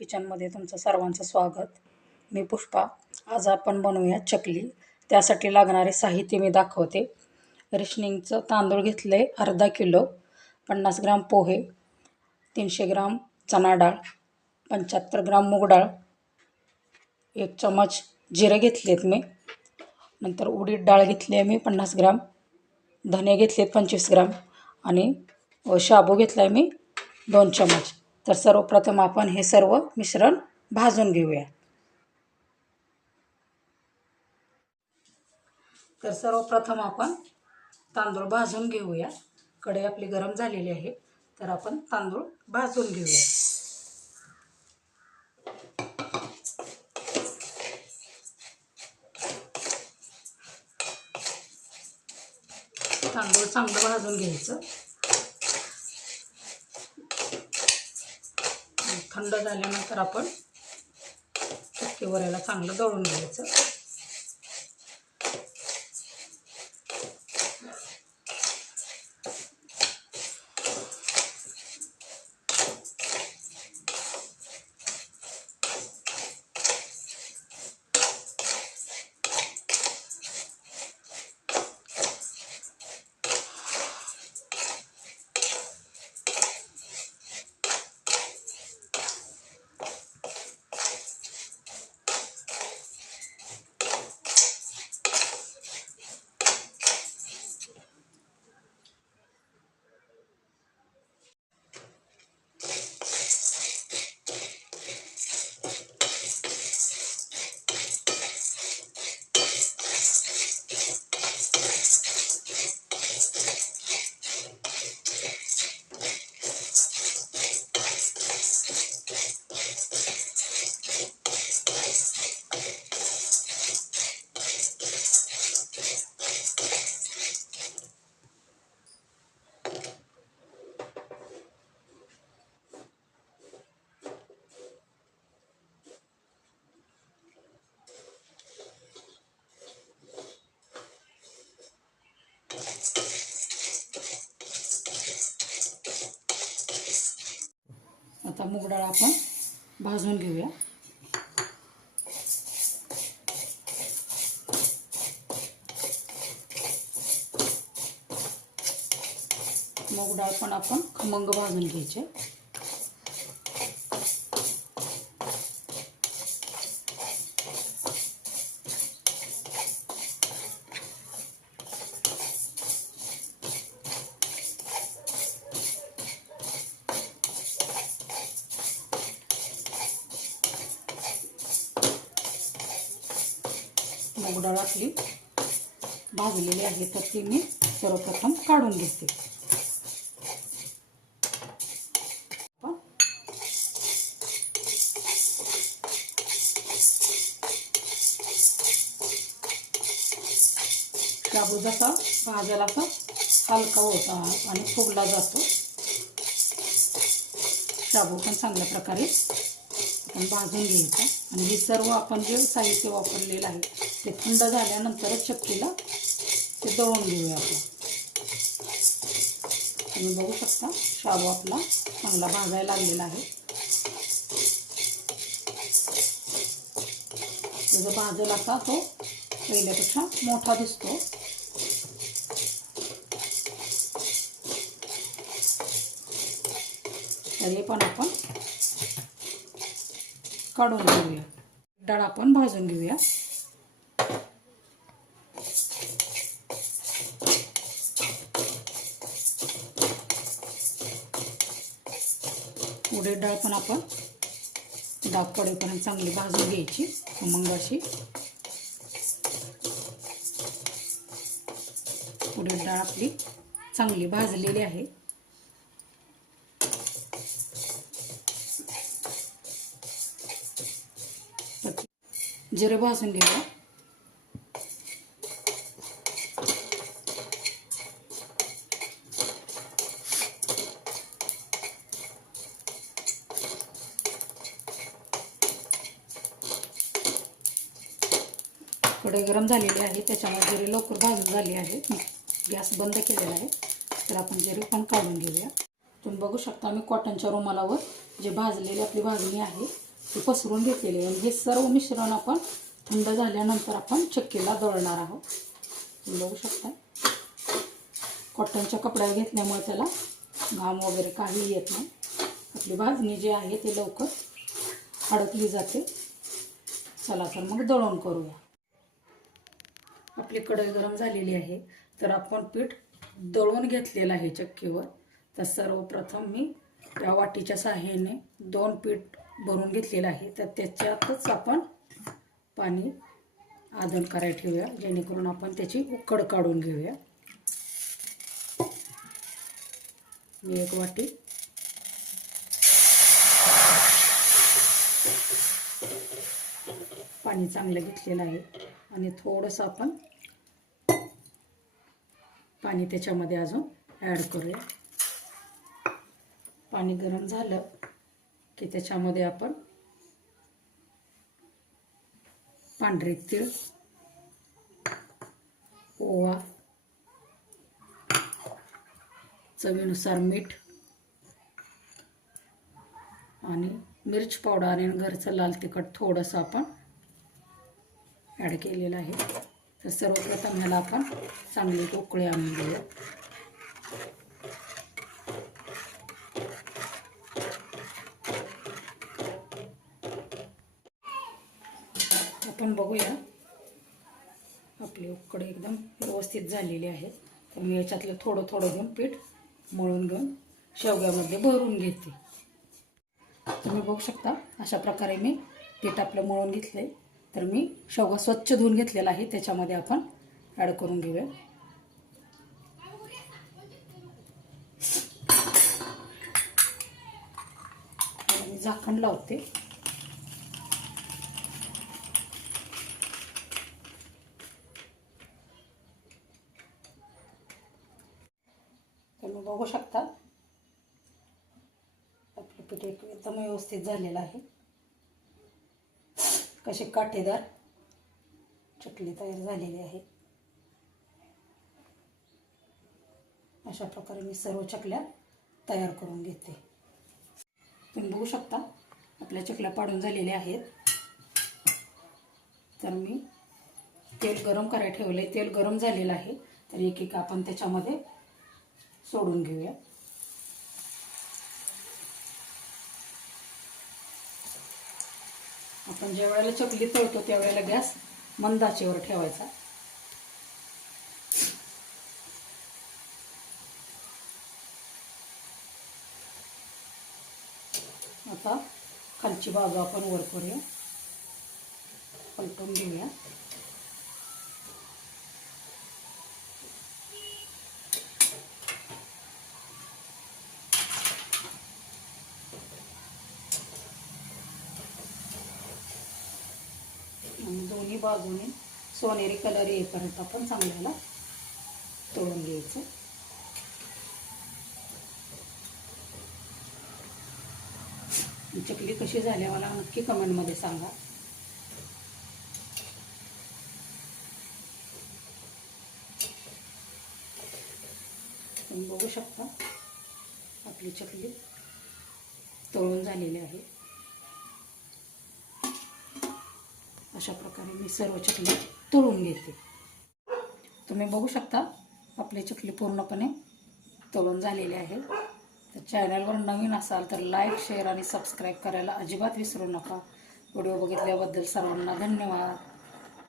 किचनमध्ये तुमचं सर्वांचं स्वागत. मी पुष्पा. आज आपण बनवूया चकली. त्यासाठी लागणारे साहित्य मी दाखवते. रेशनिंगचं तांदूळ घेतले अर्धा किलो, 50 ग्राम पोहे, 300 ग्राम चणा डाळ, 75 ग्राम मूग डाळ, 1 चमच जिरे घेतलेत मी. नंतर उडीद डाळ घेतली आहे मी 50 ग्राम, धने घेतलेत 25 ग्राम आणि शाबू घेतला आहे मी 2 चमच. तर सर्वप्रथम आपण हे सर्व मिश्रण भाजून घेऊया. तर सर्वप्रथम आपण तांदूळ भाजून घेऊया. कढई आपली गरम झालेली आहे, तर आपण तांदूळ भाजून घेऊया. तांदूळ चांगलं भाजून घ्यायचं. थंड झाल्यानंतर आपण चक्कीवर याला चांगलं दळून घ्यायचं. आता मूग डाळ आपण भाजून घेऊया. मूग डाळ पण आपण खमंग भाजून घ्यायचे. मूग डाळ आपली भाजलेली आहे, तर ती मी सर्वप्रथम काढून घेते. शाबू जसा भाजायला असा हलका होता आणि फुगला जातो. शाबू पण चांगल्या प्रकारे आपण भाजून घ्यायचा. आणि हे सर्व आपण जे साहित्य वापरलेलं आहे ते थंड झाल्यानंतरच चक्कीला ते दळून घेऊया आपण. तुम्ही बघू शकता शाबू आपला चांगला भाजायला लागलेला आहे. जो भाजला असा तो पहिल्यापेक्षा मोठा दिसतो. तर हे पण आपण काढून घेऊया. डाळ आपण भाजून घेऊया. उडीद डाळ पण आपण डाग पडेपर्यंत चांगली भाजून घ्यायची. मग अशी उडीद डाळ आपली चांगली भाजलेली आहे. जिरे भाजून घेऊया. कढई गरम झालेली आहे, त्याच्यामुळे जिरे लवकर भाजून झाली आहे. गॅस बंद केलेला आहे, तर आपण जिरे पण काढून घेऊया. तुम्ही बघू शकता मी कॉटनच्या रुमालावर जे भाजलेली आपली भाजणी आहे ती पसरून घेतलेली आहे. हे सर्व मिश्रण आपण थंड झाल्यानंतर आपण चक्कीला दळणार आहोत. तुम्ही बघू शकता कॉटनच्या कपड्यावर घेतल्यामुळे त्याला घाम वगैरे काही येत नाही. आपली भाजणी जी आहे ती लवकर अडकली जाते. चला तर मग दळण करूया. आपली कढई गरम झालेली आहे, तर आपण पीठ दळून घेतलेलं आहे चक्कीवर. तर सर्वप्रथम मी त्या वाटीच्या साहाय्याने 2 पीठ भरून घेतलेलं आहे. तर त्याच्यातच आपण पाणी आदन करायला ठेवूया, जेणेकरून आपण त्याची उकड काढून घेऊया. मी 1 वाटी पाणी चांगलं घेतलेलं आहे आणि थोडंसं आपण पाणी त्याच्यामध्ये अजून ॲड करूया. पाणी गरम झालं की त्याच्यामध्ये आपण पांढरे तीळ, ओवा, चवीनुसार मीठ आणि मिरच पावडर आणि घरचं लाल तिखट थोडंसं आपण ॲड केलेलं आहे. तर सर्वप्रथम ह्याला आपण चांगली उकळी आणून घेऊया. आपण बघूया आपली उकळी एकदम व्यवस्थित झालेली आहे. तर मी याच्यातलं थोडं थोडं घेऊन पीठ मळून घेऊन शेवग्यामध्ये भरून घेते. तुम्ही बघू शकता अशा प्रकारे मी पीठ आपलं मळून घेतलंय. तर मी शेवगा स्वच्छ धुवून घेतलेला आहे, त्याच्यामध्ये आपण ॲड करून घेऊया. मी झाकण लावते. तुम्ही बघू शकता आपलं पीठ एकदम व्यवस्थित झालेलं आहे. कशी काटेदार चकली तयार झालेली आहे. अशा प्रकारे मी सर्व चकल्या तयार करून घेते. तुम्ही बघू शकता आपल्या चकल्या पाडून झालेल्या आहेत. तर मी तेल गरम करायला ठेवले. तेल गरम झालेलं आहे, तर एक एक आपण त्याच्यामध्ये सोडून घेऊया. आपण ज्या वेळेला चकली तळतो त्यावेळेला गॅस मंद आचेवर ठेवायचा. आता खालची बाजू आपण वर करूया, पलटून घेऊया. आणि दोन्ही बाजूने सोनेरी कलर येईपर्यंत आपण चांगल्याला तळून घ्यायचं. चकली कशी झाली मला नक्की कमेंटमध्ये सांगा. तुम्ही बघू शकता आपली चकली तळून झालेली आहे. अशा प्रकारे मी सर्व चकली तळून घेते. तुम्ही बघू शकता आपली चकली पूर्णपणे तळून झालेली आहे. तर चॅनलवर नवीन असाल तर लाईक, शेअर आणि सबस्क्राईब करायला अजिबात विसरू नका. व्हिडिओ बघितल्याबद्दल सर्वांना धन्यवाद.